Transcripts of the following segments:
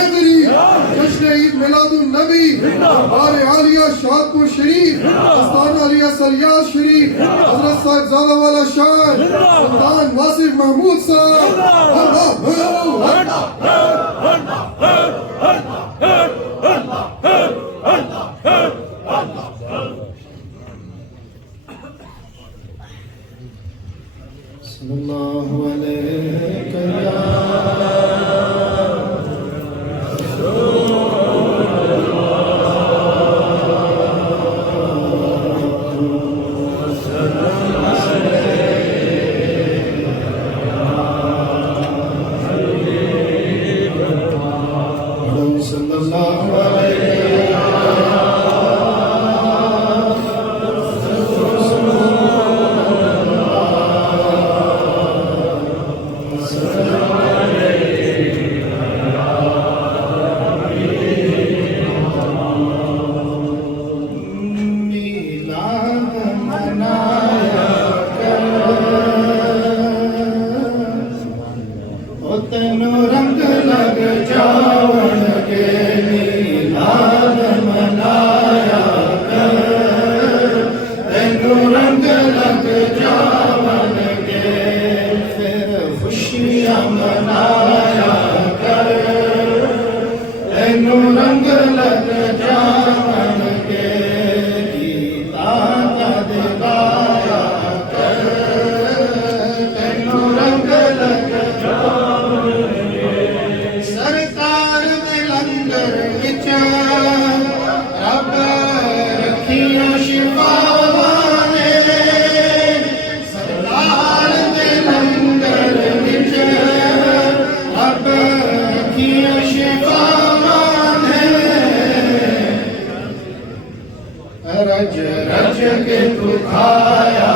हैदरी, जश्न ईद मिलादुन नबी, बारे आलिया शाहपुर शरीफ, आस्थान आलिया सलियार शरीफ, हजरत साहिब ज़ादा वाला शान, सुल्तान वासिफ महमूद सल्लल्लाहु अलैहि रज रज के तू खाया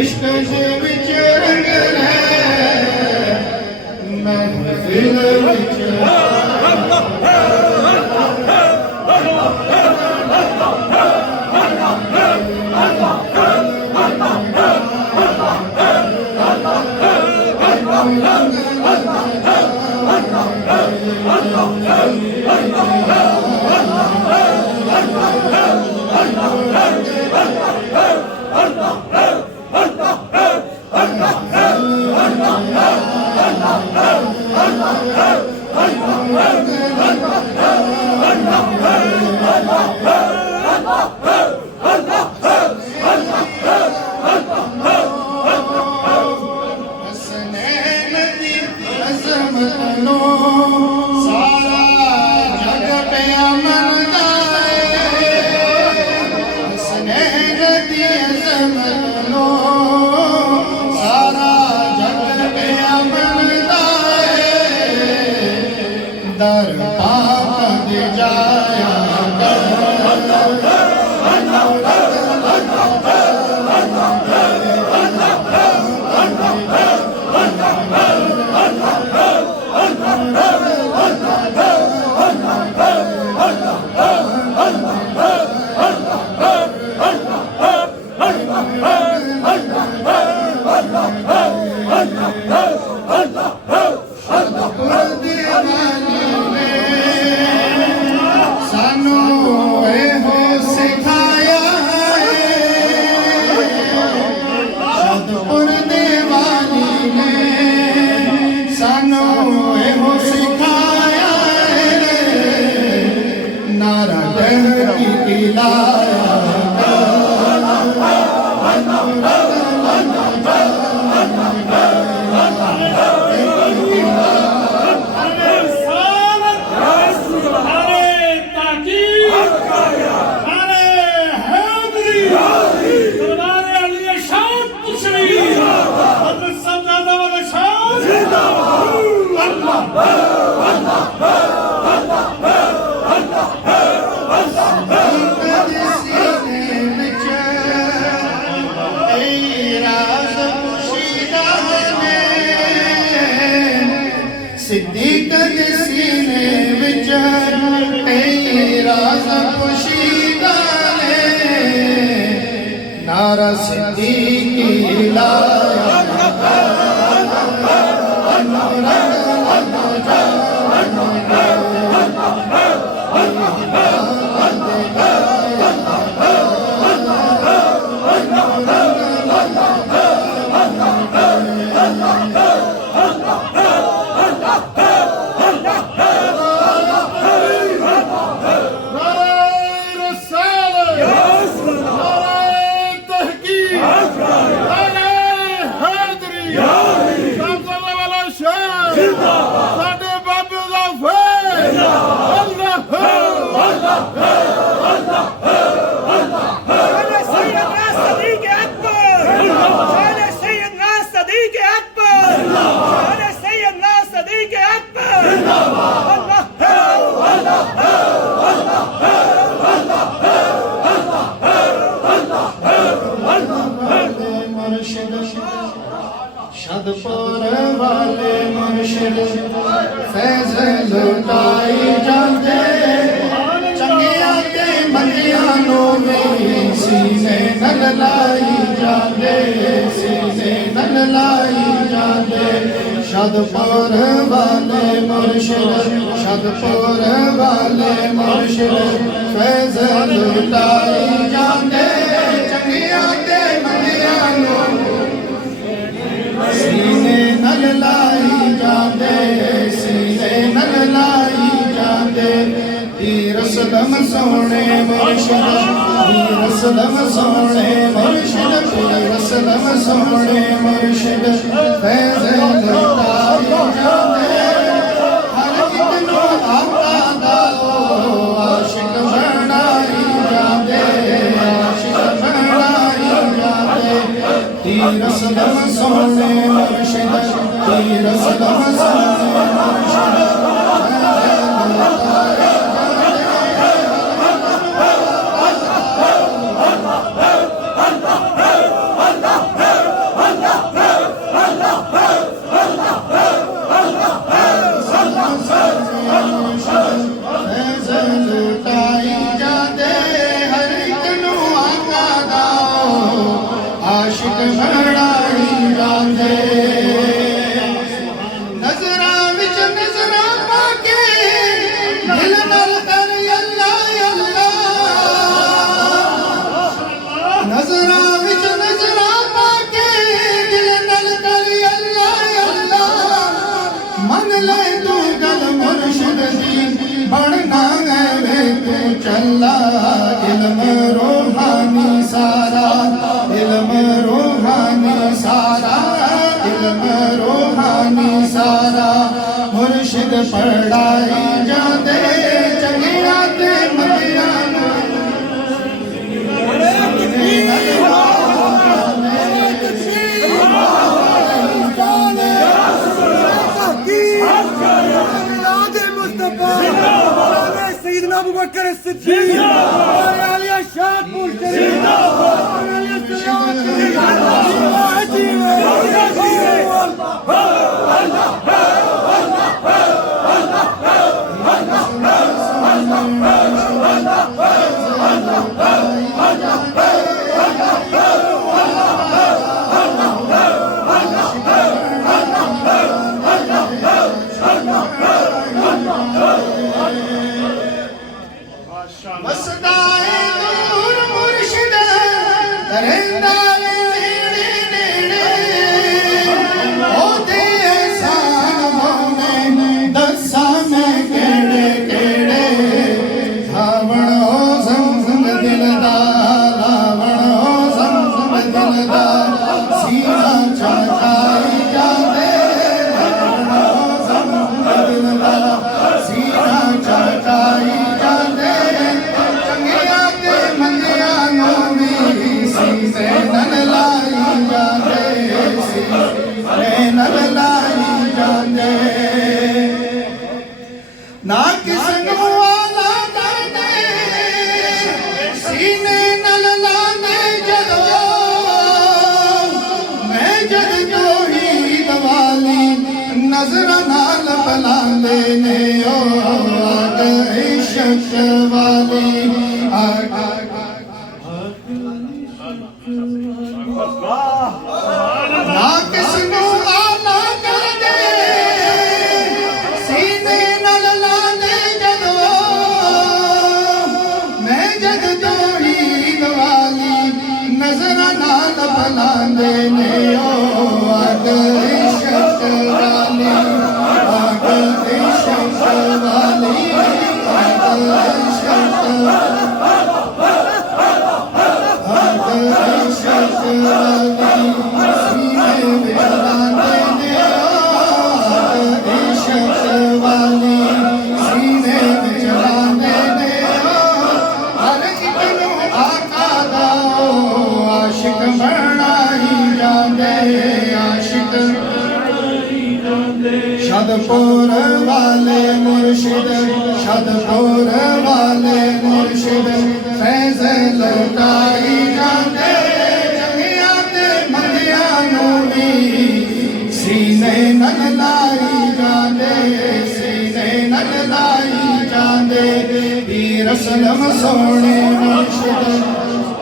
इश्क दे विच रंग है महफिल विच दर पाक दे जाया सिद्दीक दे सीने विच तेरा खुशीदा ने नारा सिद्दीकी लाया शदपुर वाले मुर्शिद फैज़ लुटाई जाते चंगिया ते मंदिया नो मेरी सीने नल लाई जाते सीने नल लाई जाते शदपुर वाले मुर्शिद शदपुर वाले मुर्शिद फैज़ लुटाई जाते चंगिया ते मंदिया नो सीने नल लाई जाते सीने नल लाई जाते रसलम सोने मुर्शिद रसलम सोने मुर्शिद रसलम सोने मुर्शिद फैज़ लुटाई जाते हर कितनो आता दाओ आशिक बनाई जाते आशिक बनाई जाते रसलम सोने मुर्शिद रसलम सोने मुर्शिद Allah आशिक बड़ाई जाते नजरा विच नजरा पाके दिल नल कर अल्लाह अल्लाह नजरा विच नजरा पाके दिल नल कर अल्लाह अल्लाह मन ले तू गल मुर्शिद दी बढ़ना है तू चला इल्म रूहानी सारा इल्म रूहानी सारा इल्म रूहानी सारा मुर्शिद पढ़ाई जाते चंगिया ते मंदिया सैयदना अबू बकर सिद्दीक आलिया शाहपुर शरीफ आलिया वसदाए नूर मुर्शिद रहंदाए नेड़े नेड़े ओदे सामने दसा में केड़े केड़े धावण हो संग दिल दा धावण हो संग दिल दा सीना चढ़ाई जाते धावण हो संग दिल दा सीना चढ़ाई जाते ना किसन वाला करने सीने नल लाने जदो मैं जद जो ही दवाली नजर नाल बला लेने ओ गए शक वाली ना किसनु आला कर दे सीने नल लाने जदो मैं जग जोड़ी दवाली नजर नाल बना देने ओ आग इश्क वाली आग इश्क वाली आग इश्क शदपुर वाले मुर्शिद शदपुर वाले मुर्शिद फैज़ लौटाई जाते जंगिया ते मंदिया नूरी सीने नल लाई जाते सीने नल लाई जाते पीर सलम सोने मुर्शिद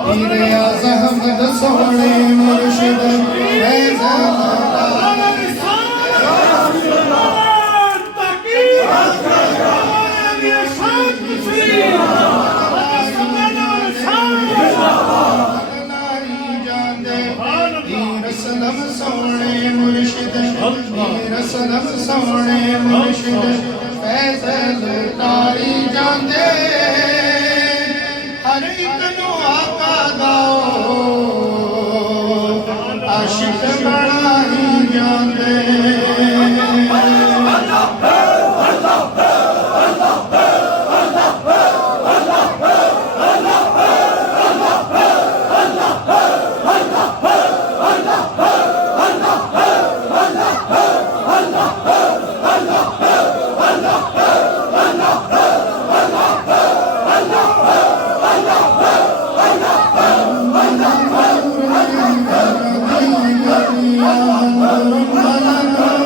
पीर अहमद सोने मुर्शिद फैज़ सोने मुर्शिद सनम सोने मुर्शिद फैज़ल तारी जांदे हर एक नू आका दाओ आशिक बनाई जांदे Allah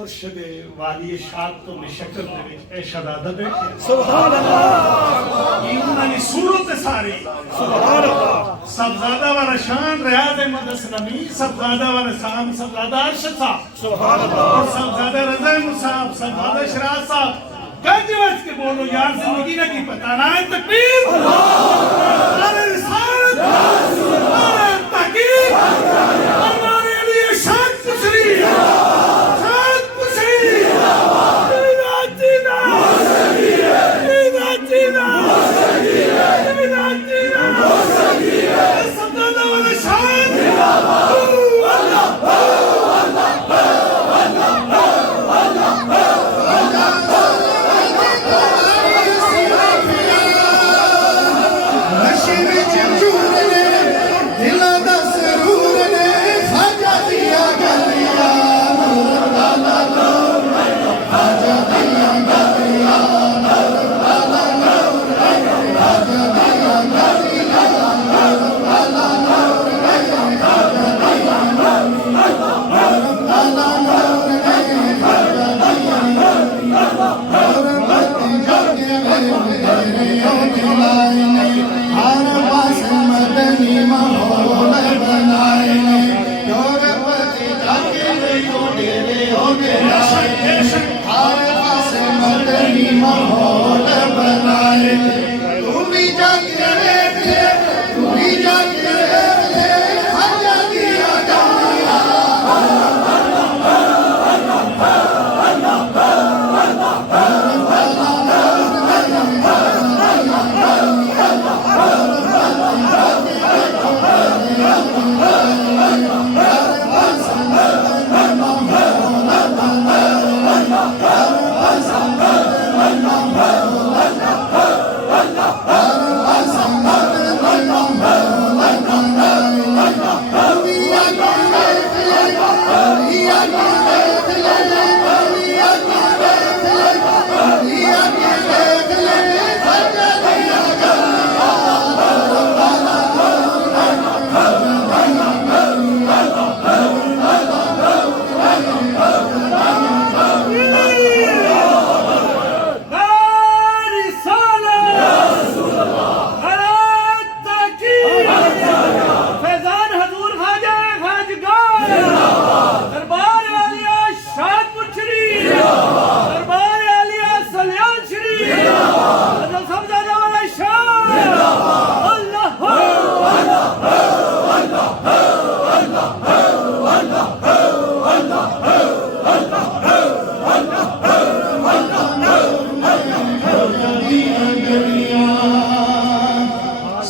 मुर्शिद वाली शाद तो शक्ल दे विच ए शहादत बैठे सुभान अल्लाह ये उन्होंने सूरत सारी सुभान अल्लाह सबजादा वाला शान रियाज मदस नबी सबजादा वाला साम सबजादा अर्शद साहब सुभान अल्लाह और सबजादा रज़ा मुसाब सबजादा शराज साहब गज वज के बोलो यार जिंदगी ना की पता ना है तकबीर अरे रिसालत अरे तकबीर हमारे लिए शान पुछरी शान पुछरी जीना सबजादा वाला शान नशे विच चूर ने दिलां दा सरूर ने खाजा दिया गलियां नूर वाला नूर खाजा दिया गलियां नूर वाला नूर खाजा दिया गलियां नूर वाला नूर खाजा दिया गलियां नूर वाला नूर खाजा दिया नूर मत जागे मेरे ओ दिलाए ने हर पास मदनी माहौल बनाए ने योरपति जाके यो डेरे हो गया हर पास मदनी माहौल बनाए तू भी जाके देख ले तू भी जाके देख ले खाजा दिया गलियां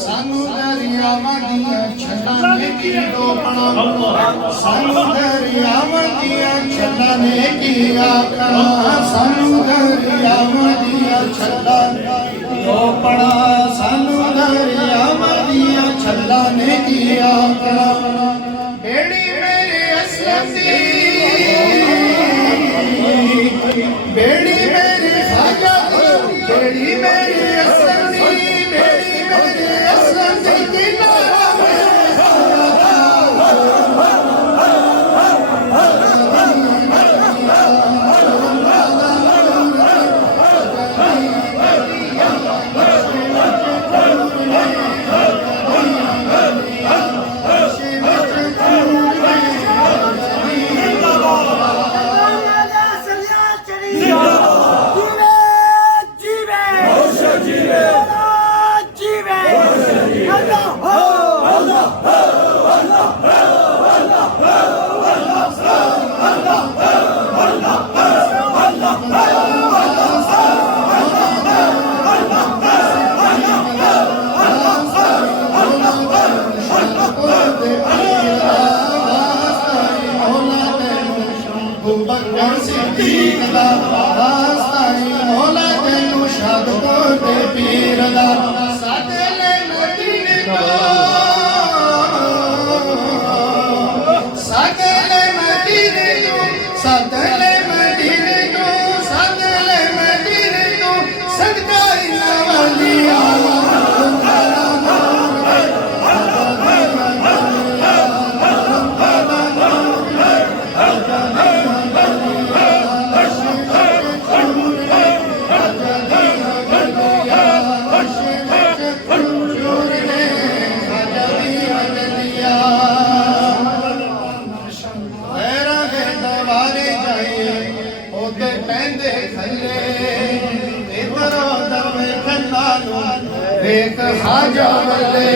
सानू दरियावां दियां छल्लां ने की डोबना सानू दरियावां दियां छल्लां ने की आखना सानू दरियावां दियां छल्लां डोबना सानू दरियावां दियां छल्लां ने की आखना बेड़ी मेरे असलम दी बेड़ी मेरे खाजा दी बेड़ी मेरे असलम दी बेड़ी मेरे असलम दी किनारा ਉੱਤੇ ਪੈਂਦੇ ਖੱਲੇ ਇਧਰੋਂ ਦਵੇ ਖੰਨਾ ਨੂੰ ਵੇਖ ਹਾਜਾ ਵੱਲੇ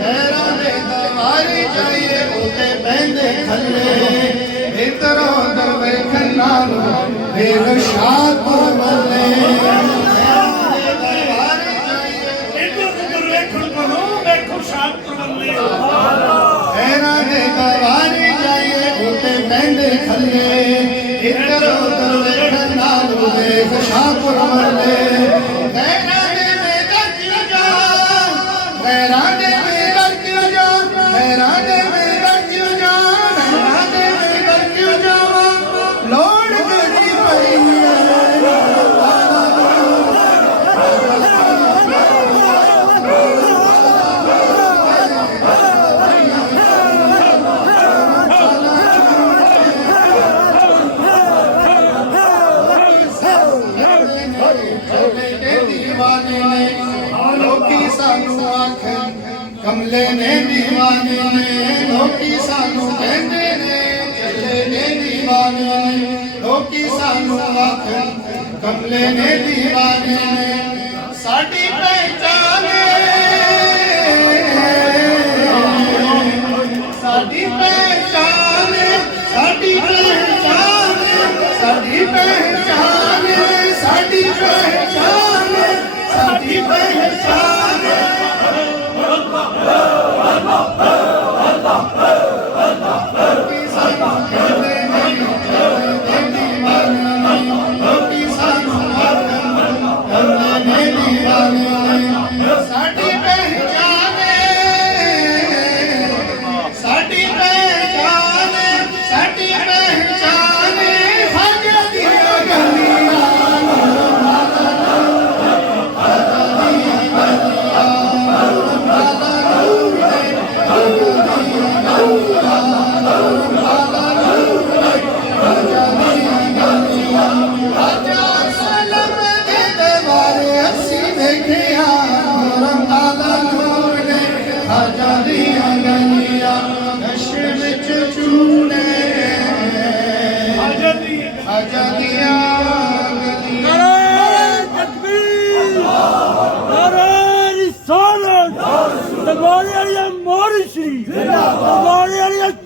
ਖੈਰਾਂ ਦੇ ਦਵਾਰੀ ਜਾਈਏ ਉੱਤੇ ਪੈਂਦੇ ਖੱਲੇ ਇਧਰੋਂ ਦਵੇ ਖੰਨਾ ਨੂੰ ਵੇਖ ਸ਼ਾਹਪੁਰ ਵੱਲੇ ਦੇ ਦਵਾਰੀ ਜਾਈਏ ਉੱਤੇ ਪੈਂਦੇ ਖੱਲੇ ਇੱਧਰ ਉੱਧਰ ਵੇਖਣ ਨਾਲ ਵੇਖ ਸ਼ਾਹਪੁਰ ਵੱਲੇ ਖੈਰਾਂ ਦੇ ਦਰ ਕਿਉਂ ਜਾ ਖੈਰਾਂ ਦੇ ਦਰ ਕਿਉਂ ਜਾ ਖੈਰਾਂ ਦੇ ਦਰ ਕਿਉਂ ਜਾ ਖੈਰਾਂ ਦੇ ਦਰ ਕਿਉਂ ਜਾਵਾਂ ਲੋੜ ਗਈ ਪਈ ਲੋਕੀ ਸਾਨੂੰ ਆਖਣ ਕਮਲੇ ਨੇ ਦੀਵਾਨੇ ਨੇ ਲੋਕੀ ਸਾਨੂੰ ਕਹਿੰਦੇ ਨੇ ਚੱਲੇ ਨੇ ਦੀਵਾਨੇ ਨੇ ਲੋਕੀ ਸਾਨੂੰ ਆਖਣ ਕਮਲੇ ਨੇ ਦੀਵਾਨੇ ਨੇ ਸਾਡੀ ਪਹਿਚਾਨ ਸਾਡੀ ਪਹਿਚਾਨ ਸਾਡੀ ਪਹਿਚਾਨ ਸਾਡੀ ਪਹਿਚਾਨ ਸਾਡੀ ਪਹਿਚਾਨ ਸਾਡੀ ਪਹਿਚਾਨ ਲੋਕੀ ਸਾਨੂੰ ਕਹਿੰਦੇ ਨੇ ਦੀਵਾਨੇ ਲੋਕੀ ਸਾਨੂੰ ਕਹਿੰਦੇ ਨੇ ਦੀਵਾਨੇ ਸਾਡੀ ਪਹਿਚਾਨ ਸਾਡੀ ਪਹਿਚਾਨ ਸਾਡੀ ਪਹਿਚਾਨ ਹਾਜਾ ਦੀਆਂ ਗਲੀਆਂ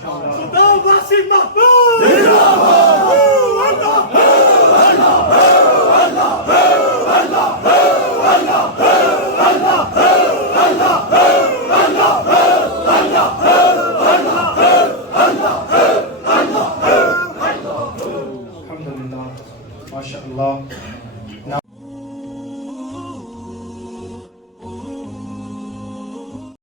Sultan Wasim Mahmud